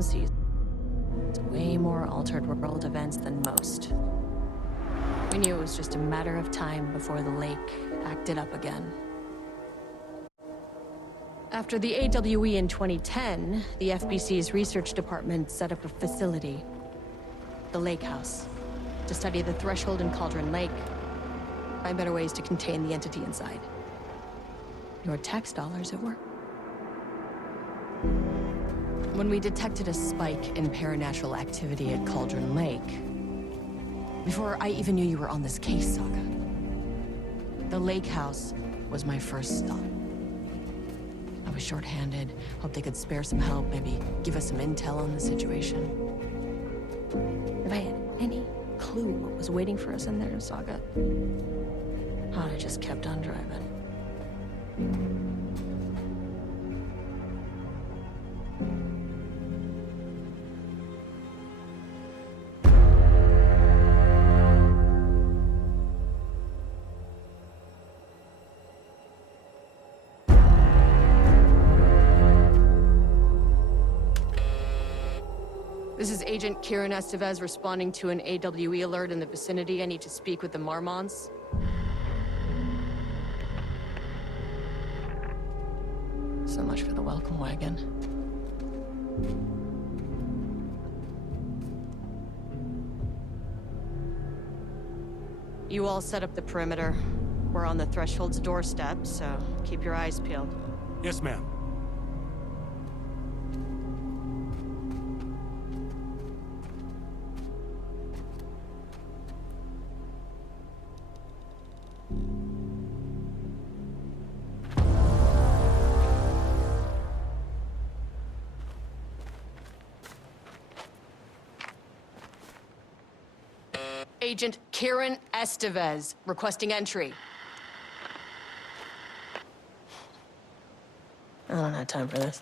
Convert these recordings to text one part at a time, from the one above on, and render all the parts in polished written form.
unknown season. It's way more altered world events than most. We knew it was just a matter of time before the lake acted up again. After the AWE in 2010, the FBC's research department set up a facility, the Lake House, to study the Threshold and Cauldron Lake, find better ways to contain the entity inside. Your tax dollars at work. When we detected a spike in paranatural activity at Cauldron Lake, before I even knew you were on this case, Saga, the Lake House was my first stop. I was short-handed, hoped they could spare some help, maybe give us some intel on the situation. If I had any clue what was waiting for us in there, Saga, I'd have just kept on driving. This is Agent Kieran Estevez responding to an AWE alert in the vicinity. I need to speak with the Marmons. So much for the welcome wagon. You all set up the perimeter. We're on the Threshold's doorstep, so keep your eyes peeled. Yes, ma'am. Agent Kieran Estevez, requesting entry. I don't have time for this.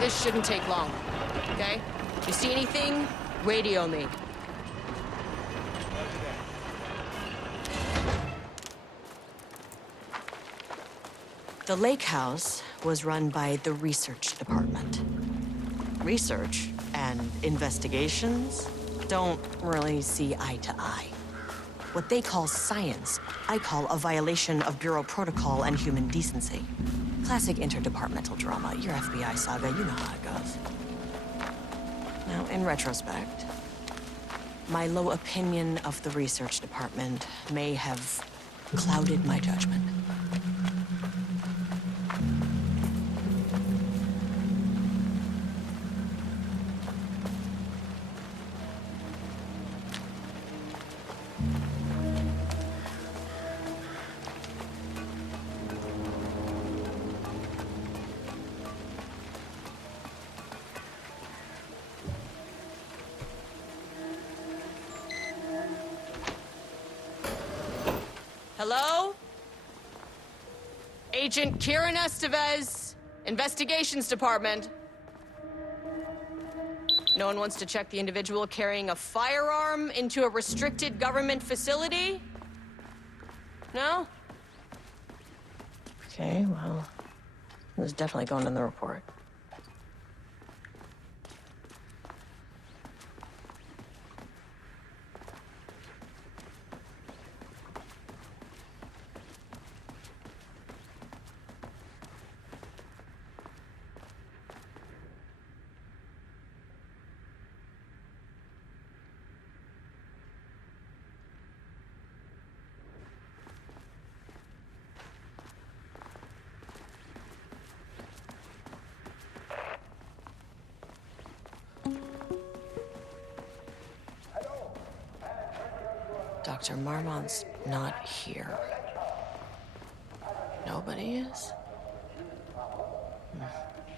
This shouldn't take long. Okay? If you see anything, radio me. The Lake House was run by the research department. Research and investigations don't really see eye to eye. What they call science, I call a violation of Bureau protocol and human decency. Classic interdepartmental drama. Your FBI saga, you know how it goes. Now, in retrospect, my low opinion of the research department may have clouded my judgment. Hello? Agent Kieran Estevez, Investigations Department. No one wants to check the individual carrying a firearm into a restricted government facility? No? Okay, well, this is definitely going in the report. Dr. Marmont's not here. Nobody is?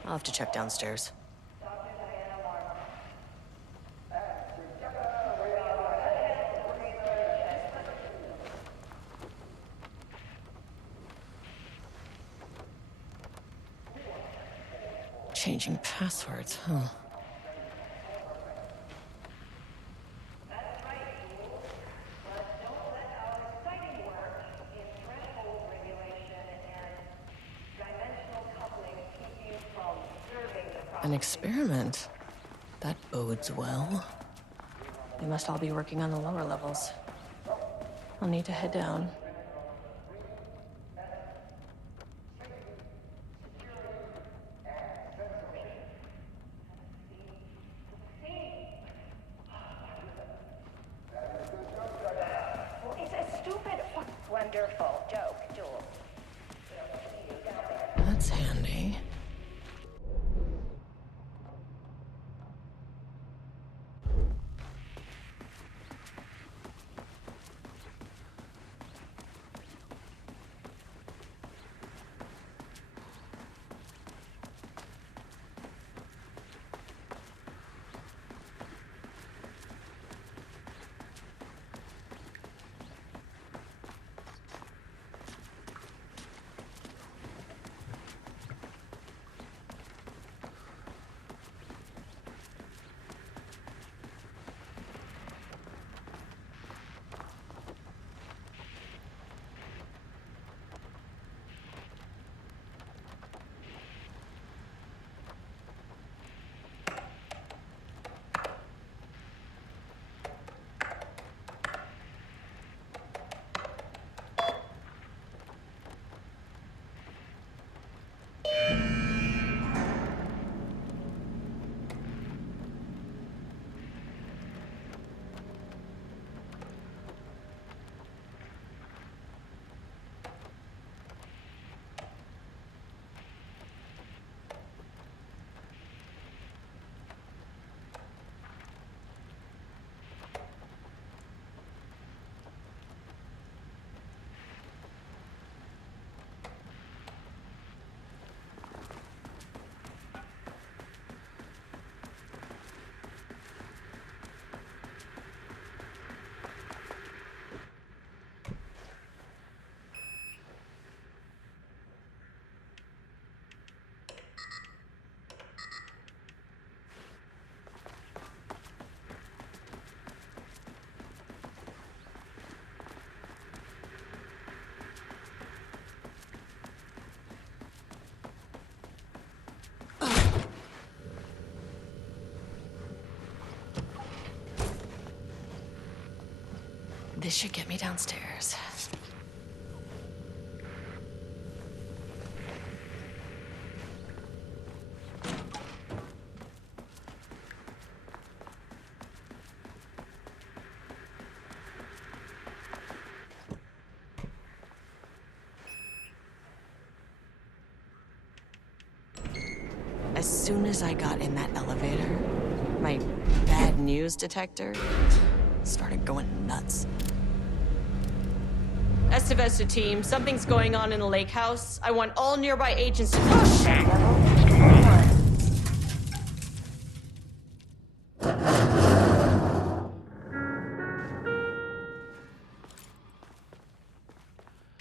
I'll have to check downstairs. Changing passwords, huh? An experiment? That bodes well. They must all be working on the lower levels. I'll need to head down. It's a stupid, wonderful joke, Jules. That's handy. This should get me downstairs. As soon as I got in that elevator, my bad news detector started going nuts. Estevesta team, something's going on in the lake house. I want all nearby agents to... Oh, shit!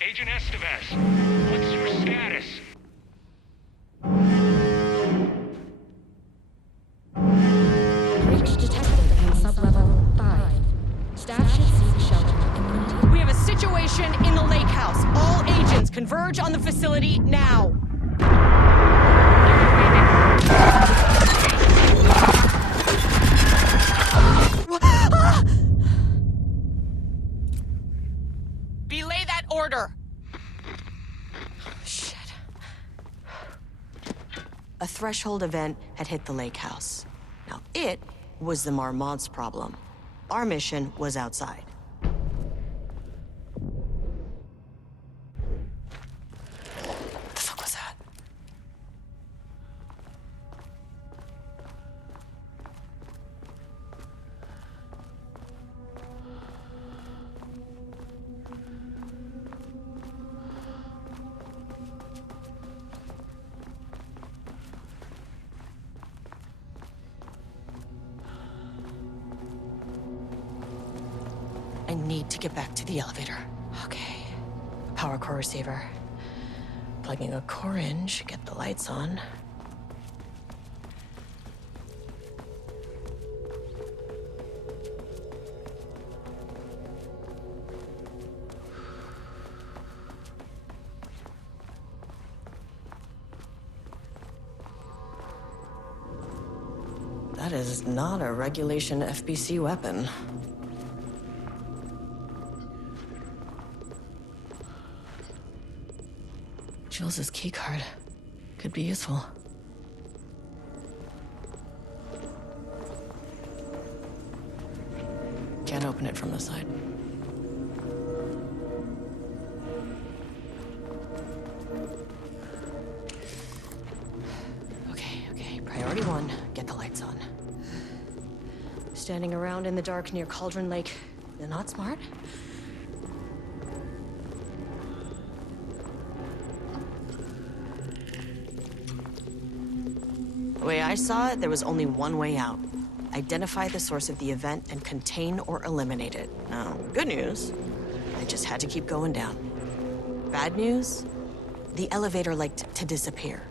Agent Estevez, what's your status? Breach detected in sublevel 5. Staff should seek shelter immediately. We have a situation in the lake house. All agents converge on the facility now. Belay that order. Shit. A threshold event had hit the lake house. Now, it was the Marmont's problem. Our mission was outside. What the fuck was that? I need to get back to the elevator. Okay. Power core receiver. Plugging a core in should get the lights on. That is not a regulation FBC weapon. Jules's keycard could be useful. Can't open it from the side. Okay. Priority one, get the lights on. Standing around in the dark near Cauldron Lake, not smart. The way I saw it, there was only one way out. Identify the source of the event and contain or eliminate it. Now, good news, I just had to keep going down. Bad news, the elevator liked to disappear.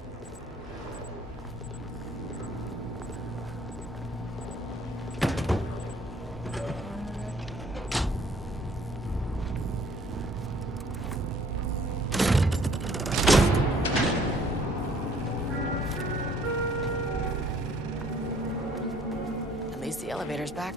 At least the elevator's back.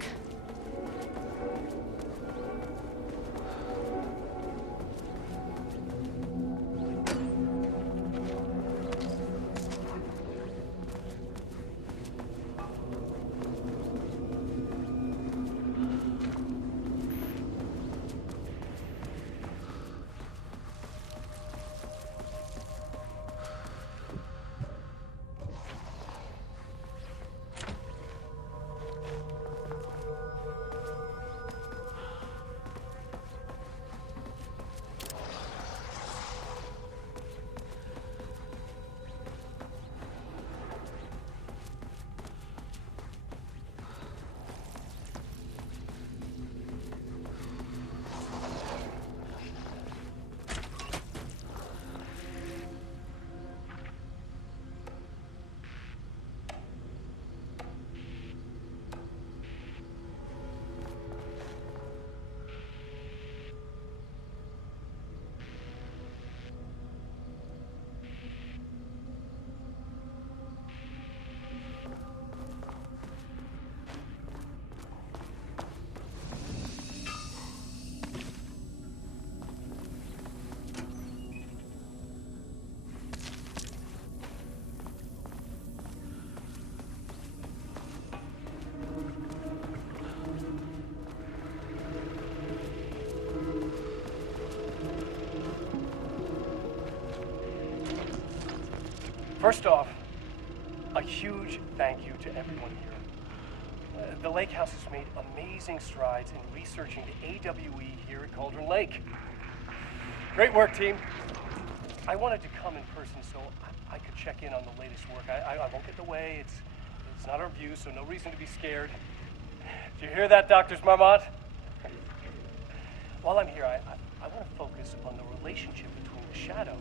First off, a huge thank you to everyone here. The Lake House has made amazing strides in researching the AWE here at Cauldron Lake. Great work, team. I wanted to come in person so I could check in on the latest work. I won't get in the way. It's not our view, so no reason to be scared. Did you hear that, Dr. Marmot? While I'm here, I want to focus on the relationship between the Shadow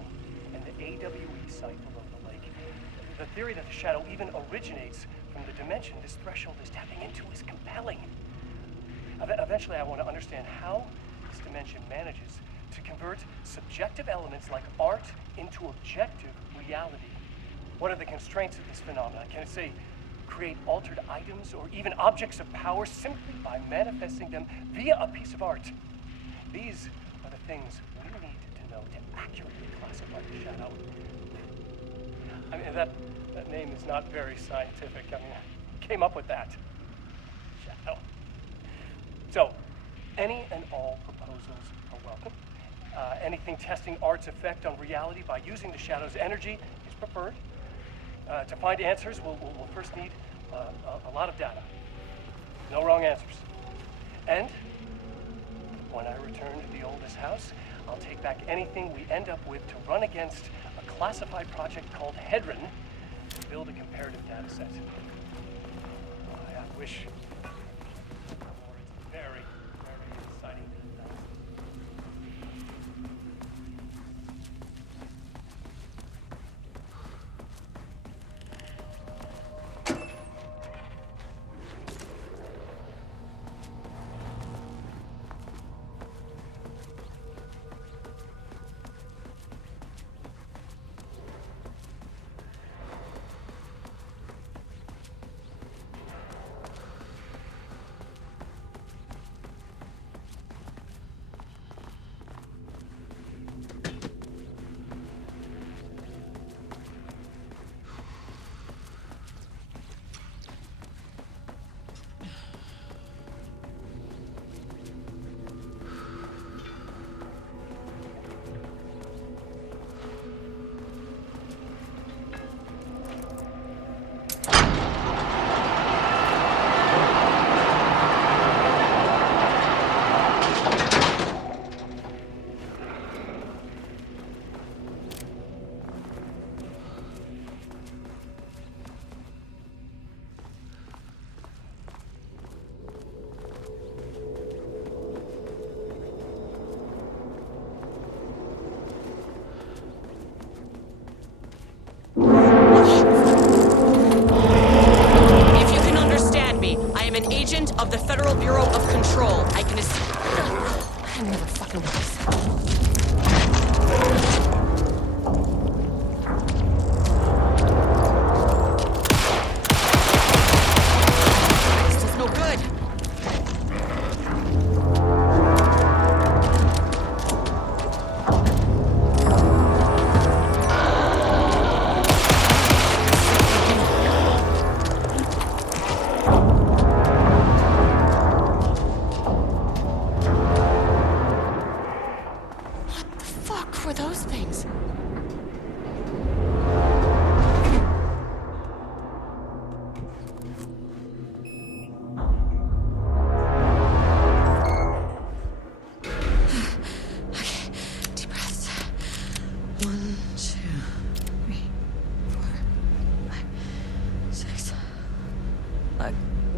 and the AWE site below the lake. The theory that the Shadow even originates from the dimension this threshold is tapping into is compelling. Eventually, I want to understand how this dimension manages to convert subjective elements like art into objective reality. What are the constraints of this phenomenon? Can it, say, create altered items or even objects of power simply by manifesting them via a piece of art? These are the things we need to know to accurately classify the Shadow. I mean, that name is not very scientific. I mean, who came up with that? Shadow. So, any and all proposals are welcome. Anything testing art's effect on reality by using the Shadow's energy is preferred. To find answers, we'll first need a lot of data. No wrong answers. And when I return to the oldest house, I'll take back anything we end up with to run against a classified project called Hedron to build a comparative data set. I wish more. It's very, very exciting.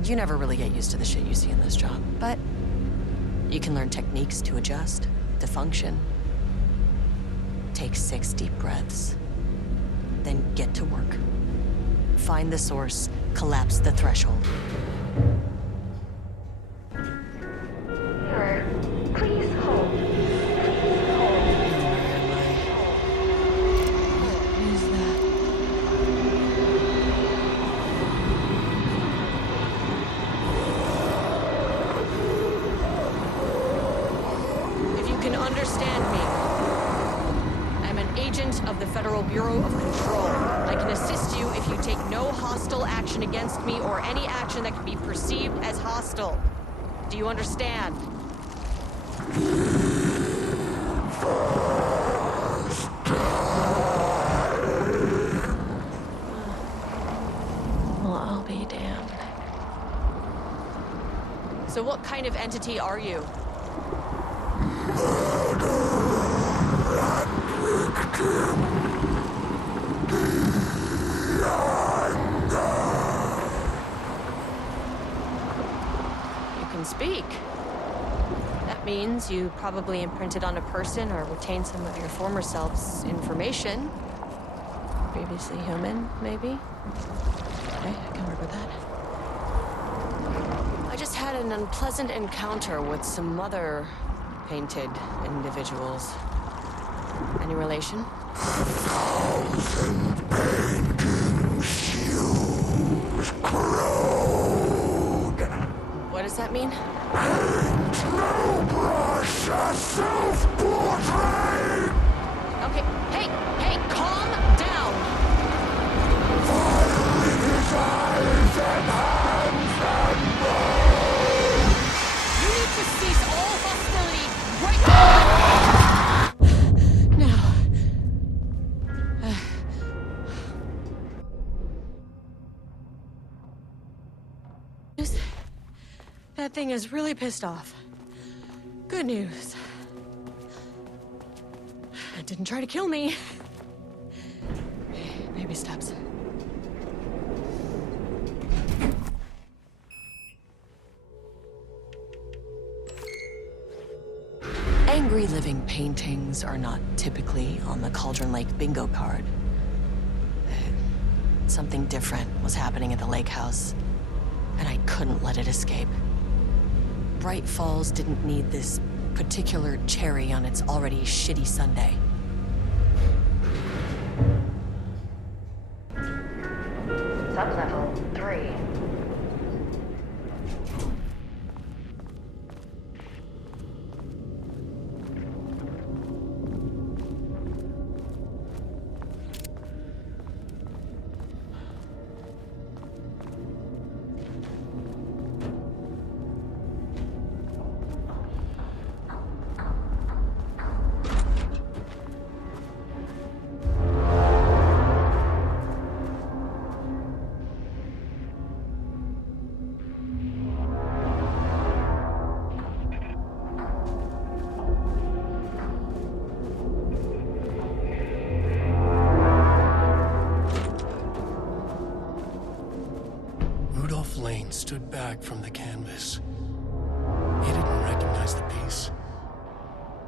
You never really get used to the shit you see in this job, but you can learn techniques to adjust, to function. Take 6 deep breaths, then get to work. Find the source, collapse the threshold. Sir, please hold. Please hold. Who's that? If you can understand me, I'm an agent of the Federal Bureau of Control. I can assist you if you take no hostile action against me or any action that can be perceived as hostile. Do you understand? Well, I'll be damned. So what kind of entity are you? You can speak. That means you probably imprinted on a person or retained some of your former self's information. Previously human, maybe? Okay, I can work with that. I just had an unpleasant encounter with some other painted individuals. Any relation? What does that mean? Okay, hey, calm down! You need to cease all hostility right now! That thing is really pissed off. Good news. It didn't try to kill me. Baby steps. Angry living paintings are not typically on the Cauldron Lake bingo card. Something different was happening at the lake house, and I couldn't let it escape. Bright Falls didn't need this particular cherry on its already shitty sundae. Sublevel 3. Rudolph Lane stood back from the canvas. He didn't recognize the piece.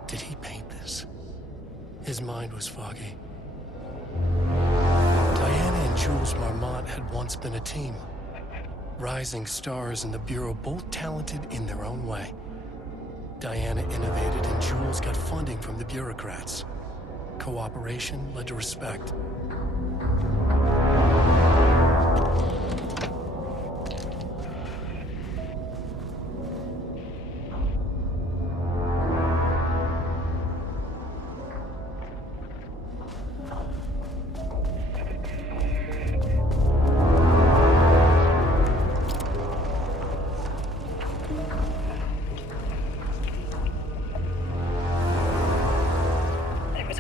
Did he paint this? His mind was foggy. Diana and Jules Marmont had once been a team. Rising stars in the Bureau, both talented in their own way. Diana innovated and Jules got funding from the bureaucrats. Cooperation led to respect.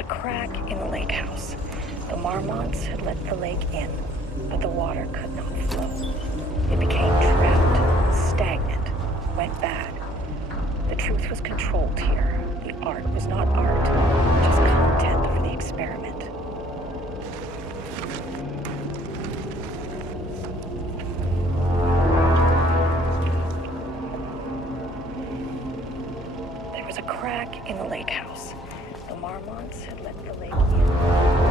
Crack in the lake house. The Marmonts had let the lake in, but the water could not flow. It became trapped, stagnant, went bad. The truth was controlled here. The art was not art, just content for the experiment. was a crack in the lake house. The Marmonts had let the lake in.